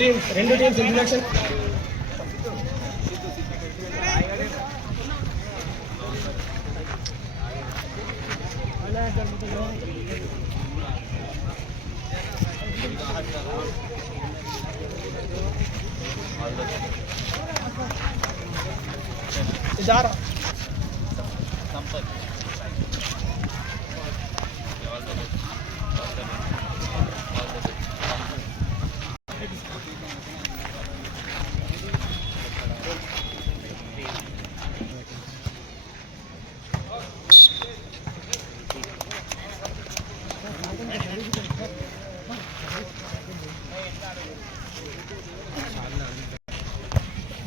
Teams రెండు teams introduction ఇదారా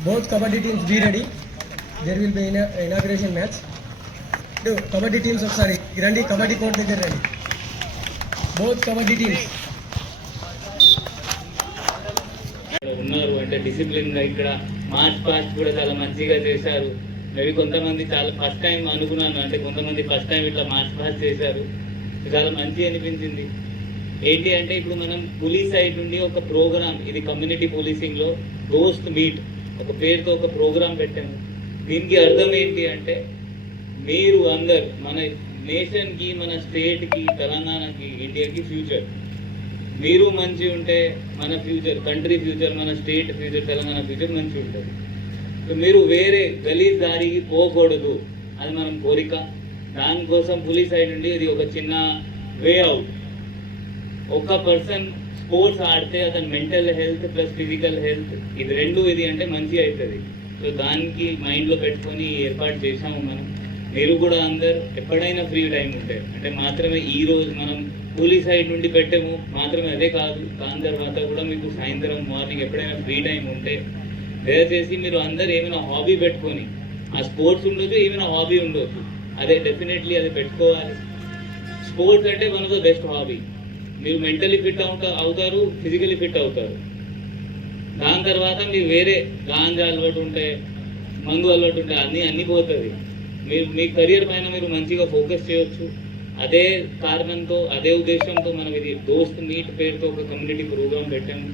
both kabaddi teams be ready. There will be ina- inauguration match. Do kabaddi teams ఒకసారి రండి kabaddi court దగ్గర రండి both kabaddi teams. ఉన్నారు అంటే డిసిప్లిన్ ఇక్కడ మార్చ్ పాస్ట్ కూడా చాలా మంచిగా చేశారు. మేబీ కొంతమంది చాలా ఫస్ట్ టైం అనుకున్నాను. అంటే కొంతమంది ఫస్ట్ టైం ఇట్లా మార్చ్ పాస్ చేశారు. చాలా మంచి అనిపించింది. ఏంటి అంటే ఇప్పుడు మనం పోలీస్ సైడ్ నుండి ఒక ప్రోగ్రామ్ ఇది కమ్యూనిటీ పోలీసింగ్లో దోస్త్ మీట్ ఒక పేరుతో ఒక ప్రోగ్రాం పెట్టాము దీనికి అర్థం ఏంటి అంటే మీరు అందరు మన నేషన్కి మన స్టేట్కి తెలంగాణకి ఇండియాకి ఫ్యూచర్. మీరు మంచి ఉంటే మన ఫ్యూచర్ కంట్రీ ఫ్యూచర్ మన స్టేట్ ఫ్యూచర్ తెలంగాణ ఫ్యూచర్ మంచి ఉంటుంది. సో మీరు వేరే గలీజ్ దారికి పోకూడదు. అది మనం కోరిక. దానికోసం పులి సైడ్ నుండి ఇది ఒక చిన్న వే అవుట్. ఒక పర్సన్ స్పోర్ట్స్ ఆడితే అతని mental health plus physical health ఇది రెండు ఇది అంటే మంచి అవుతుంది. సో దానికి మైండ్లో పెట్టుకొని ఏర్పాటు చేసాము మనం. మీరు కూడా అందరు ఎప్పుడైనా ఫ్రీ టైం ఉంటే అంటే మాత్రమే ఈ రోజు మనం కూలీ సైడ్ నుండి పెట్టాము మాత్రమే అదే కాదు దాని తర్వాత కూడా మీకు సాయంత్రం మార్నింగ్ ఎప్పుడైనా ఫ్రీ టైం ఉంటే దయచేసి మీరు అందరు ఏమైనా హాబీ పెట్టుకొని ఆ స్పోర్ట్స్ ఉండొచ్చు ఏమైనా హాబీ ఉండొచ్చు. అదే డెఫినెట్లీ అది పెట్టుకోవాలి. స్పోర్ట్స్ అంటే one of the best hobby మీరు మెంటలీ ఫిట్ అవుతారు ఫిజికలీ ఫిట్ అవుతారు. దాని తర్వాత మీరు వేరే గాంజా అలవాటు ఉంటే మందు అలవాటు ఉంటే అన్నీ అన్నీ పోతుంది మీరు మీ కెరియర్ పైన మీరు మంచిగా ఫోకస్ చేయొచ్చు. అదే కారణంతో అదే ఉద్దేశంతో మనం ఇది దోస్త్ మీట్ పేరుతో ఒక కమ్యూనిటీ ప్రోగ్రామ్ పెట్టాము.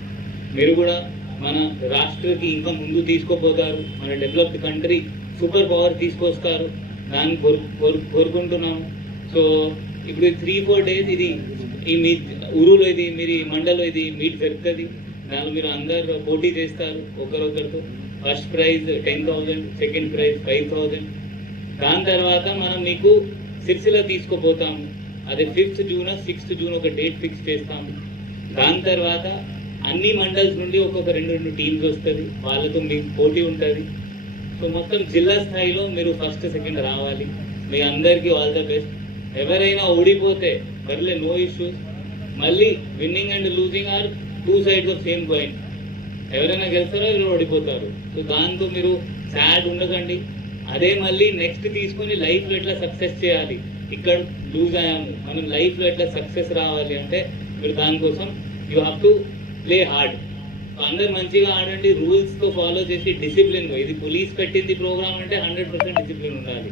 మీరు కూడా మన రాష్ట్రకి ఇంకా ముందు తీసుకోపోతారు. మన డెవలప్డ్ కంట్రీ సూపర్ పవర్ తీసుకొస్తారు. దాన్ని కోరు కోరుకుంటున్నాము. సో ఇప్పుడు త్రీ ఫోర్ డేస్ ఇది ఈ మీ ఊరులో ఇది మీరు ఈ మండలో ఇది మీట్ జరుగుతుంది దానిలో మీరు అందరు పోటీ చేస్తారు ఒకరొకరితో. First prize ten thousand second prize five thousand. దాని తర్వాత మనం మీకు సిరిసిల తీసుకుపోతాము. అదే ఫిఫ్త్ జూన్ సిక్స్త్ జూన్ ఒక డేట్ ఫిక్స్ చేస్తాము. దాని తర్వాత అన్ని మండల్స్ నుండి ఒక్కొక్క రెండు రెండు టీమ్స్ వస్తుంది. వాళ్ళతో మీకు పోటీ ఉంటుంది. సో మొత్తం జిల్లా స్థాయిలో మీరు ఫస్ట్ సెకండ్ రావాలి. మీ అందరికీ ఆల్ ద బెస్ట్. ఎవరైనా ఓడిపోతే దర్లే నో ఇష్యూస్ మళ్ళీ winning and losing are two sides of same point ఎవరైనా గెలుస్తారో ఎవరు ఓడిపోతారు. సో దాంతో మీరు సాడ్ ఉండకండి. అదే మళ్ళీ నెక్స్ట్ తీసుకొని లైఫ్లో ఎట్లా సక్సెస్ చేయాలి? ఇక్కడ లూజ్ అయ్యాము. మనం లైఫ్లో ఎట్లా సక్సెస్ రావాలి అంటే మీరు దానికోసం you have to play hard అందరు మంచిగా ఆడండి. రూల్స్తో ఫాలో చేసి డిసిప్లిన్ ఇది పోలీస్ పెట్టింది ప్రోగ్రామ్ అంటే హండ్రెడ్ పర్సెంట్ డిసిప్లిన్ ఉండాలి.